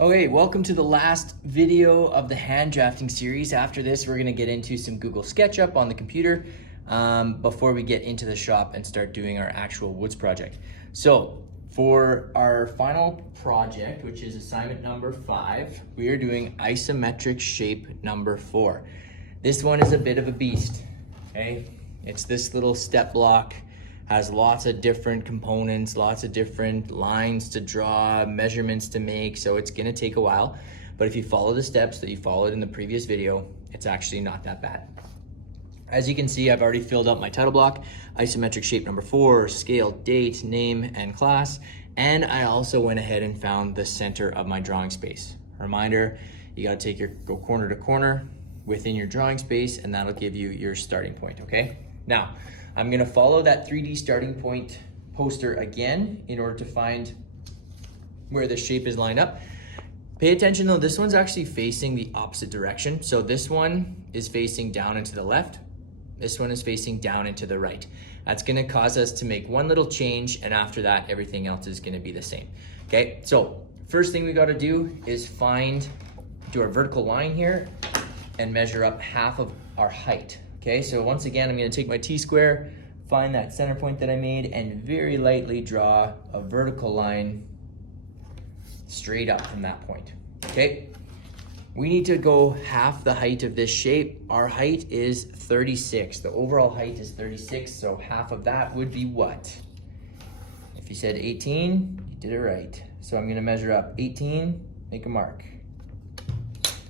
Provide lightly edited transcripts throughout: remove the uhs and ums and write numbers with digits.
Okay, welcome to the last video of the hand drafting series. After this, we're gonna get into some Google SketchUp on the computer before we get into the shop and start doing our actual woods project. So for our final project, which is assignment number 5, we are doing isometric shape number 4. This one is a bit of a beast, okay? It's this little step block, has lots of different components, lots of different lines to draw, measurements to make, so it's gonna take a while. But if you follow the steps that you followed in the previous video, it's actually not that bad. As you can see, I've already filled out my title block, isometric shape number 4, scale, date, name, and class. And I also went ahead and found the center of my drawing space. Reminder, you gotta go corner to corner within your drawing space, and that'll give you your starting point, okay? Now, I'm gonna follow that 3D starting point poster again in order to find where the shape is lined up. Pay attention though, this one's actually facing the opposite direction. So this one is facing down and to the left. This one is facing down and to the right. That's gonna cause us to make one little change, and after that, everything else is gonna be the same. Okay, so first thing we gotta do is do our vertical line here and measure up half of our height. Okay, so once again, I'm gonna take my T-square, find that center point that I made, and very lightly draw a vertical line straight up from that point, okay? We need to go half the height of this shape. Our height is 36. The overall height is 36, so half of that would be what? If you said 18, you did it right. So I'm gonna measure up 18, make a mark.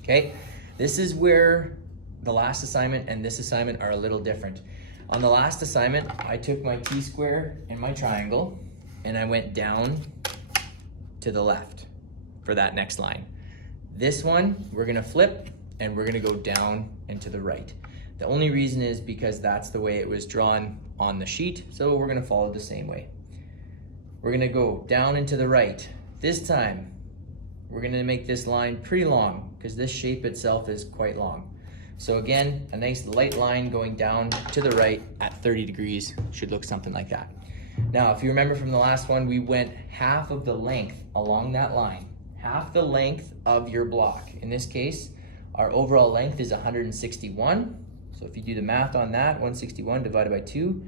Okay, this is where the last assignment and this assignment are a little different. On the last assignment, I took my T-square and my triangle and I went down to the left for that next line. This one, we're gonna flip and we're gonna go down and to the right. The only reason is because that's the way it was drawn on the sheet, so we're gonna follow the same way. We're gonna go down and to the right. This time, we're gonna make this line pretty long because this shape itself is quite long. So again, a nice light line going down to the right at 30 degrees should look something like that. Now, if you remember from the last one, we went half of the length along that line, half the length of your block. In this case, our overall length is 161. So if you do the math on that, 161 divided by 2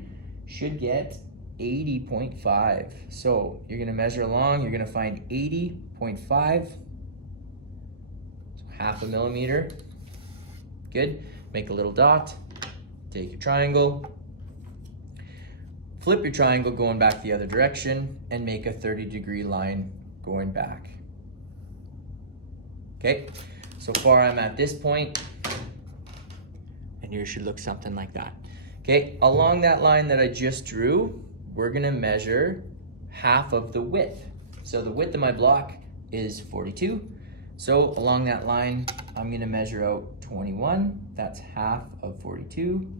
should get 80.5. So you're gonna measure along, you're gonna find 80.5, so half a millimeter. Good, make a little dot, take your triangle, flip your triangle going back the other direction, and make a 30-degree line going back. Okay, so far I'm at this point, and yours should look something like that. Okay, along that line that I just drew, we're gonna measure half of the width. So the width of my block is 42. So along that line, I'm gonna measure out 21. That's half of 42.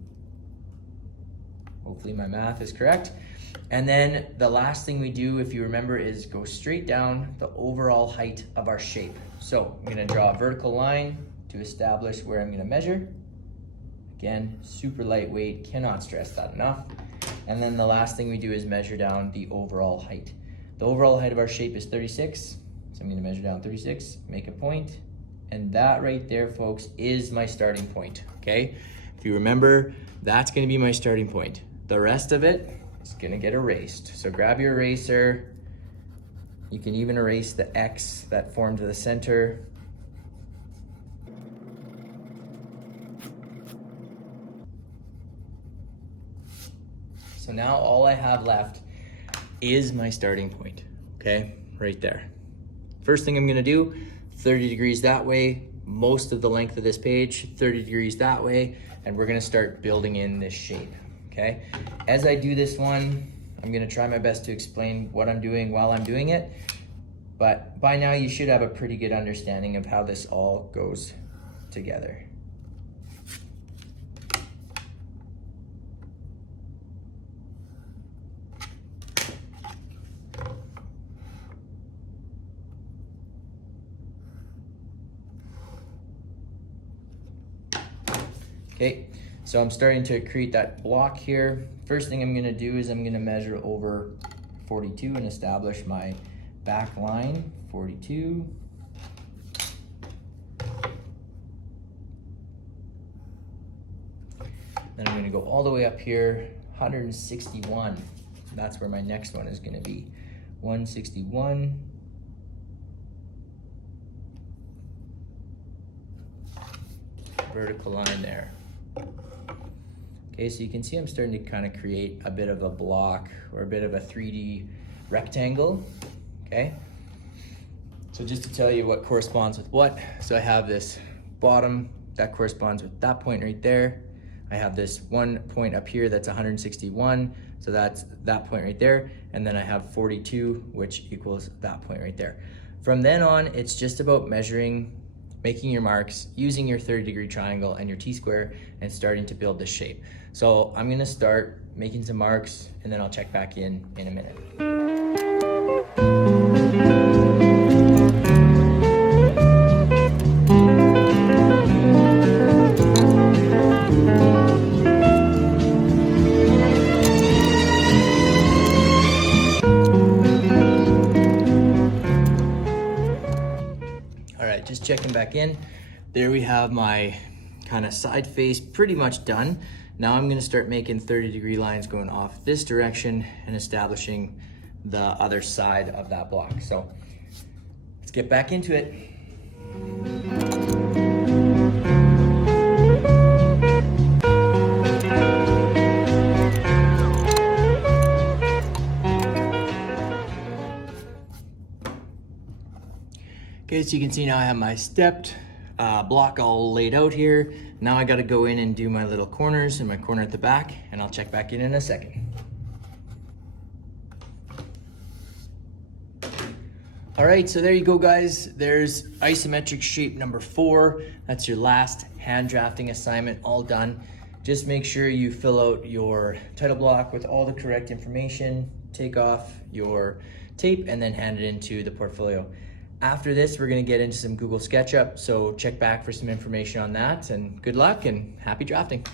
Hopefully my math is correct. And then the last thing we do, if you remember, is go straight down the overall height of our shape. So I'm gonna draw a vertical line to establish where I'm gonna measure. Again, super lightweight, cannot stress that enough. And then the last thing we do is measure down the overall height. The overall height of our shape is 36. So I'm gonna measure down 36, make a point, and that right there, folks, is my starting point, okay? If you remember, that's gonna be my starting point. The rest of it is gonna get erased. So grab your eraser. You can even erase the X that formed the center. So now all I have left is my starting point, okay? Right there. First thing I'm gonna do, 30 degrees that way, most of the length of this page, 30 degrees that way, and we're gonna start building in this shape, okay? As I do this one, I'm gonna try my best to explain what I'm doing while I'm doing it, but by now you should have a pretty good understanding of how this all goes together. Okay, so I'm starting to create that block here. First thing I'm gonna do is I'm gonna measure over 42 and establish my back line, 42. go all the way up here, 161. That's where my next one is gonna be, 161. Vertical line there. Okay, so you can see I'm starting to kind of create a bit of a block or a bit of a 3D rectangle, okay? So just to tell you what corresponds with what, so I have this bottom that corresponds with that point right there. I have this one point up here that's 161, so that's that point right there. And then I have 42, which equals that point right there. From then on, it's just about measuring, making your marks, using your 30-degree triangle and your T-square, and starting to build this shape. So I'm gonna start making some marks, and then I'll check back in a minute. All right, just checking back in. There we have my kind of side face pretty much done. Now I'm gonna start making 30-degree lines going off this direction and establishing the other side of that block. So let's get back into it. Okay, so you can see now I have my stepped block all laid out here. Now I gotta go in and do my little corners and my corner at the back, and I'll check back in a second. All right, so there you go, guys. There's isometric shape number 4. That's your last hand drafting assignment, all done. Just make sure you fill out your title block with all the correct information, take off your tape, and then hand it into the portfolio. After this, we're gonna get into some Google SketchUp, so check back for some information on that, and good luck and happy drafting.